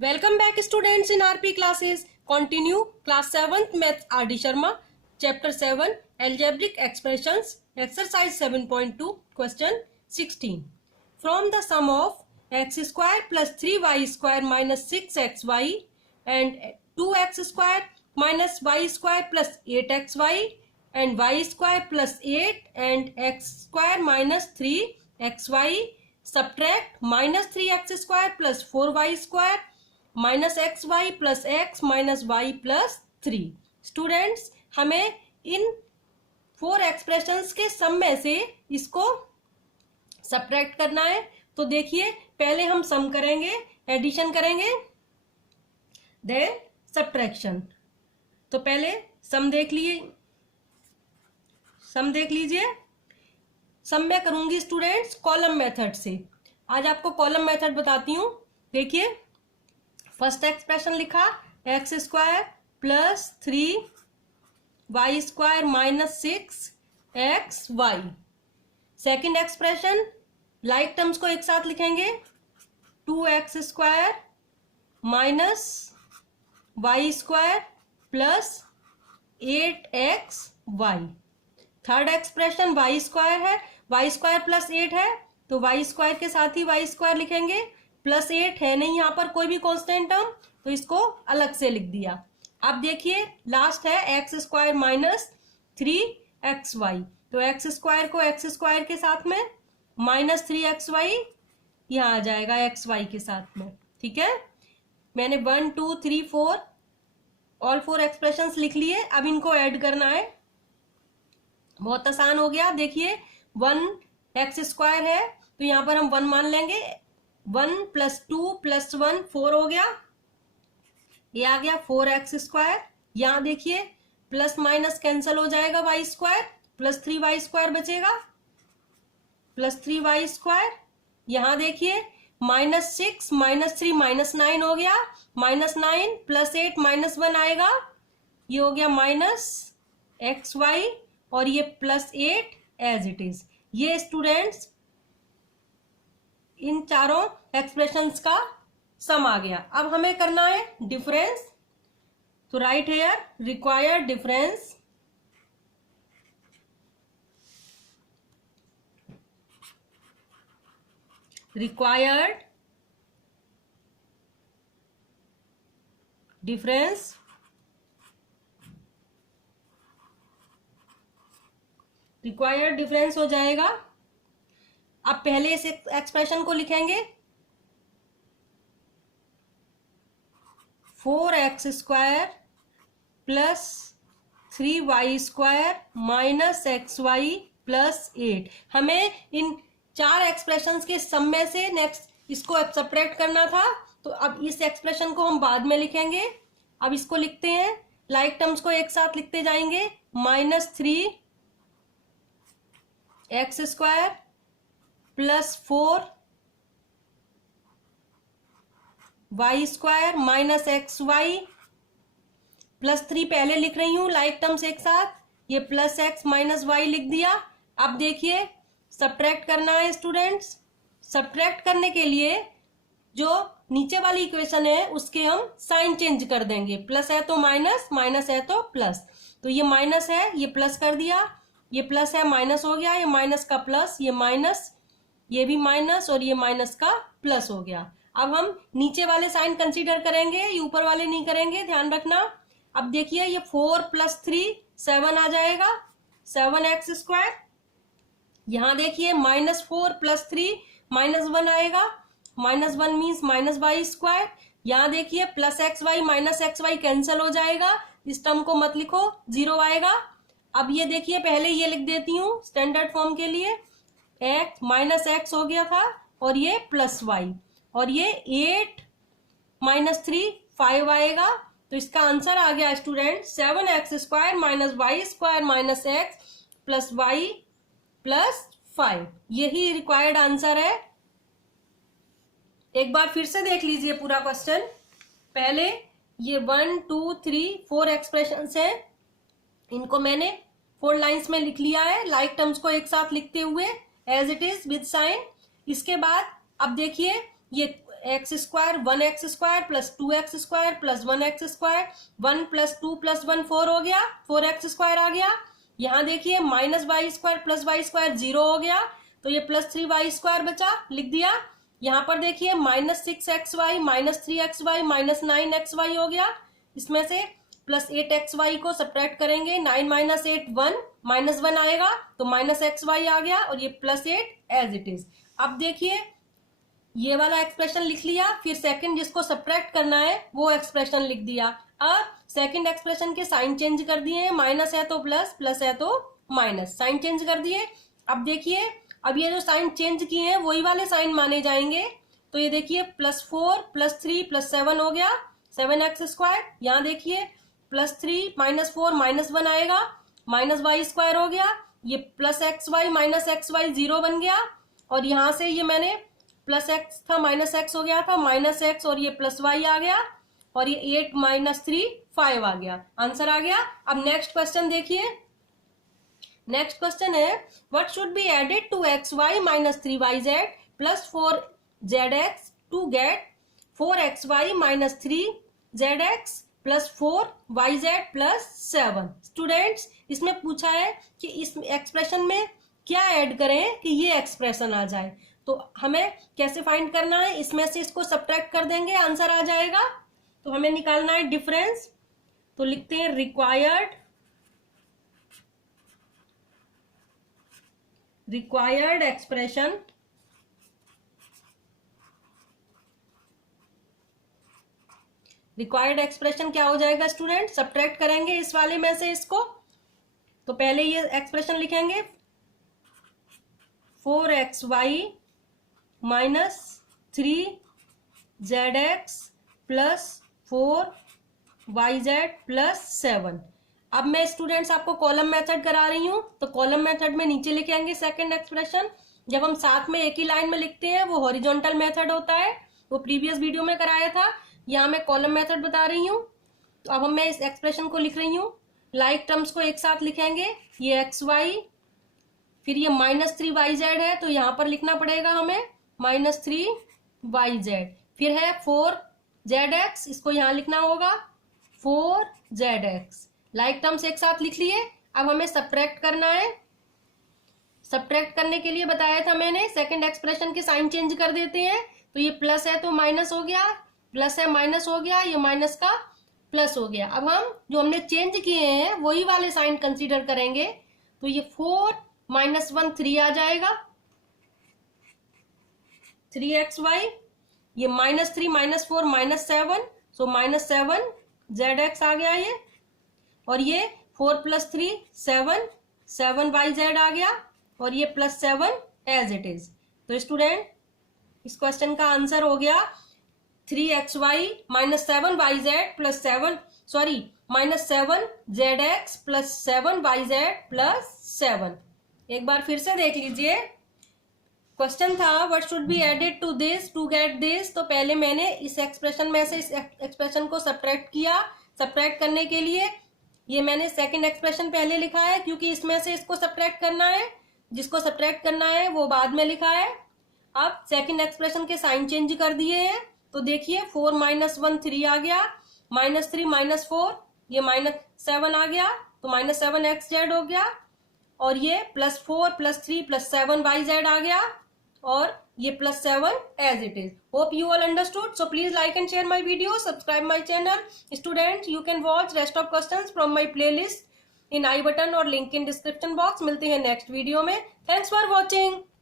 Welcome back students in RP classes. Continue class 7th math RD Sharma chapter 7 algebraic expressions exercise 7.2 question 16. From the sum of x square plus 3y square minus 6xy and 2x square minus y square plus 8xy and y square plus 8 and x square minus 3xy subtract minus 3x square plus 4y square minus X Y plus X minus Y plus 3। Students हमें इन 4 expressions के सम में से इसको subtract करना है। तो देखिए पहले हम सम करेंगे, एडिशन करेंगे, देन सब्ट्रैक्शन। तो पहले सम देख लीजिए। सम में करूंगी स्टूडेंट्स कॉलम मेथड से। आज आपको कॉलम मेथड बताती हूँ। देखिए फर्स्ट एक्सप्रेशन लिखा x square plus 3y square minus 6xy। Second expression like terms को एक साथ लिखेंगे 2x square minus y square plus 8xy। Third expression y square है, y स्क्वायर प्लस 8 है तो y स्क्वायर के साथ ही y स्क्वायर लिखेंगे। प्लस 8 है नहीं यहाँ पर कोई भी कांस्टेंट टर्म तो इसको अलग से लिख दिया। अब देखिए लास्ट है एक्स स्क्वायर माइनस 3xy। तो एक्स स्क्वायर को एक्स स्क्वायर के साथ में माइनस 3xy यहाँ आ जाएगा xy के साथ में। ठीक है, मैंने 1 2 3 4 ऑल 4 एक्सप्रेशंस लिख लिए। अब इनको ऐड करना है, बहुत आसान हो गया। देखिए 1x स्क्वायर है तो यहाँ पर हम 1 मान लेंगे। 1 प्लस 2 प्लस 1 4 हो गया, ये आ गया 4x स्क्वायर। यहाँ देखिए प्लस माइनस कैंसिल हो जाएगा, y square plus 3y square बचेगा प्लस 3y स्क्वायर। यहाँ देखिए माइनस 6 माइनस 3 माइनस 9 हो गया, माइनस 9 प्लस 8 माइनस 1 आएगा, ये हो गया माइनस xy और ये प्लस 8 एज इट इज। ये स्टूडेंट्स इन चारों एक्सप्रेशंस का सम आ गया। अब हमें करना है डिफरेंस। तो right here required difference required difference हो जाएगा। अब पहले इस एक्सप्रेशन को लिखेंगे 4x square plus 3y square minus xy plus 8। हमें इन 4 एक्सप्रेशंस के सम में से नेक्स्ट इसको सब्ट्रैक्ट करना था। तो अब इस एक्सप्रेशन को हम बाद में लिखेंगे। अब इसको लिखते हैं, लाइक टर्म्स को एक साथ लिखते जाएंगे। Minus 3x square plus 4y square minus xy plus 3 पहले लिख रही हूं लाइक टर्म्स एक साथ, ये प्लस x माइनस y लिख दिया। अब देखिए सब्ट्रैक्ट करना है स्टूडेंट्स। सब्ट्रैक्ट करने के लिए जो नीचे वाली इक्वेशन है उसके हम साइन चेंज कर देंगे। प्लस है तो माइनस, माइनस है तो प्लस। तो ये माइनस है, ये प्लस कर दिया, ये प्लस है माइनस हो गया, ये माइनस का प्लस, ये माइनस, ये भी माइनस और ये माइनस का प्लस हो गया। अब हम नीचे वाले साइन कंसीडर करेंगे, ये ऊपर वाले नहीं करेंगे, ध्यान रखना। अब देखिए ये 4 प्लस 3 7 आ जाएगा, 7x स्क्वायर। यहाँ देखिए माइनस 4 प्लस 3 माइनस 1 आएगा, minus 1 means minus y square. यहाँ देखिए plus xy minus xy cancel हो जाएगा, इस टर्म को मत लिखो, 0 आएगा। अब ये देखिए पहले ये लिख देती हूँ स्टैंडर्ड फॉर्म के लिए, x माइनस एक्स हो गया था और ये प्लस y और ये 8 माइनस 3 5 आएगा। तो इसका आंसर आ गया student 7x square minus y square minus x plus y plus 5। यही रिक्वायर्ड आंसर है। एक बार फिर से देख लीजिए पूरा क्वेश्चन। पहले ये 1 2 3 4 एक्सप्रेशंस हैं, इनको मैंने 4 लाइंस में लिख लिया है लाइक टर्म्स को एक साथ लिखते हुए as it is with sign. इसके बाद अब देखिए ये X square 1x square plus 2x square plus 1x square 1 + 2 + 1 4 हो गया, 4x स्क्वायर आ गया। यहाँ देखिए minus Y square plus Y square 0 हो गया, तो ये प्लस 3y स्क्वायर बचा, लिख दिया। यहाँ पर देखिए -6xy -3xy -9xy हो गया, इसमें से प्लस 8xy को सब्ट्रैक्ट करेंगे, 9 - 8 1 -1 आएगा तो -xy आ गया और ये +8 एज इट इज। अब देखिए ये वाला एक्सप्रेशन लिख लिया, फिर सेकंड जिसको सब्ट्रैक्ट करना है वो एक्सप्रेशन लिख दिया। अब सेकंड एक्सप्रेशन के साइन चेंज कर दिए, माइनस है तो प्लस, प्लस है तो माइनस, साइन चेंज कर दिए। अब देखिए अब ये जो साइन चेंज किए हैं वही वाले साइन माने जाएंगे, तो ये देखिए +4 +3 +7 हो गया 7x स्क्वायर। यहाँ देखिए +3 -4 -1 आएगा, -y स्क्वायर हो गया, ये +xy -xy 0 बन गया, और यहाँ से ये मैंने +x था -x हो गया था -x, और ये +y आ गया, और ये 8 - 3 5 आ गया, आंसर आ गया। अब नेक्स्ट क्वेश्चन देखिए, नेक्स्ट क्वेश्चन है what should be added to xy - 3yz + 4zx to get 4xy - 3zx + 4yz + 7। Students इसमें पूछा है कि इस एक्सप्रेशन में क्या ऐड करें कि ये एक्सप्रेशन आ जाए, तो हमें कैसे फाइंड करना है, इसमें से इसको सब्ट्रैक्ट कर देंगे, आंसर आ जाएगा। तो हमें निकालना है डिफरेंस, तो लिखते हैं रिक्वायर्ड एक्सप्रेशन रिक्वायर्ड एक्सप्रेशन क्या हो जाएगा स्टूडेंट, सब्ट्रैक्ट करेंगे इस वाले में से इसको। तो पहले ये एक्सप्रेशन लिखेंगे 4xy - 3zx + 4yz + 7। अब मैं स्टूडेंट्स आपको कॉलम मेथड करा रही हूं, तो कॉलम मेथड में नीचे लिखेंगे सेकंड एक्सप्रेशन। जब हम साथ में एक ही लाइन में लिखते हैं वो हॉरिजॉन्टल मेथड होता है, वो प्रीवियस वीडियो में कराया था, यहाँ मैं कॉलम मेथड बता रही हूँ। तो अब मैं इस एक्सप्रेशन को लिख रही हूँ, लाइक टर्म्स को एक साथ लिखेंगे, ये xy, फिर ये -3yz है तो यहाँ पर लिखना पड़ेगा हमें -3yz, फिर है 4zx, इसको यहाँ लिखना होगा 4zx, लाइक टर्म्स एक साथ लिख लिए। अब हमें सब्ट्रैक्ट करना है, सब्ट्रैक्ट करने के लिए बताया था मैंने सेकंड एक्सप्रेशन के साइन चेंज कर देते हैं, तो ये प्लस है तो माइनस हो गया, प्लस है माइनस हो गया, ये माइनस का प्लस हो गया। अब हम जो हमने चेंज किए हैं वही वाले साइन कंसीडर करेंगे, तो ये 4 - 1 3 आ जाएगा, 3xy, ये -3 -4 -7, सो -7zx आ गया ये, और ये 4 + 3 7 7yz आ गया, और ये +7 एज इट इज। तो स्टूडेंट इस क्वेश्चन का आंसर हो गया 3xy - 7yz + 7 -7zx + 7yz + 7। एक बार फिर से देख लीजिए, क्वेश्चन था what should be added to this to get this, तो पहले मैंने इस एक्सप्रेशन में से इस एक्सप्रेशन को सब्ट्रैक्ट किया। सब्ट्रैक्ट करने के लिए ये मैंने सेकंड एक्सप्रेशन पहले लिखा है, क्योंकि इसमें से इसको सब्ट्रैक्ट करना है, जिसको सब्ट्रैक्ट करना है वो बाद में लिखा है। अब सेकंड एक्सप्रेशन के साइन चेंज कर दिए हैं, तो देखिए 4 - 1 3 आ गया, -3 - 4 ये -7 आ गया, तो -7xz हो गया, और ये +4 +3 +7yz आ गया, और ये +7 as it is. Hope you all understood, so please like and share my video, subscribe my channel. Student you can watch rest of questions from my playlist in I button और link in description box. मिलते हैं next video में, thanks for watching.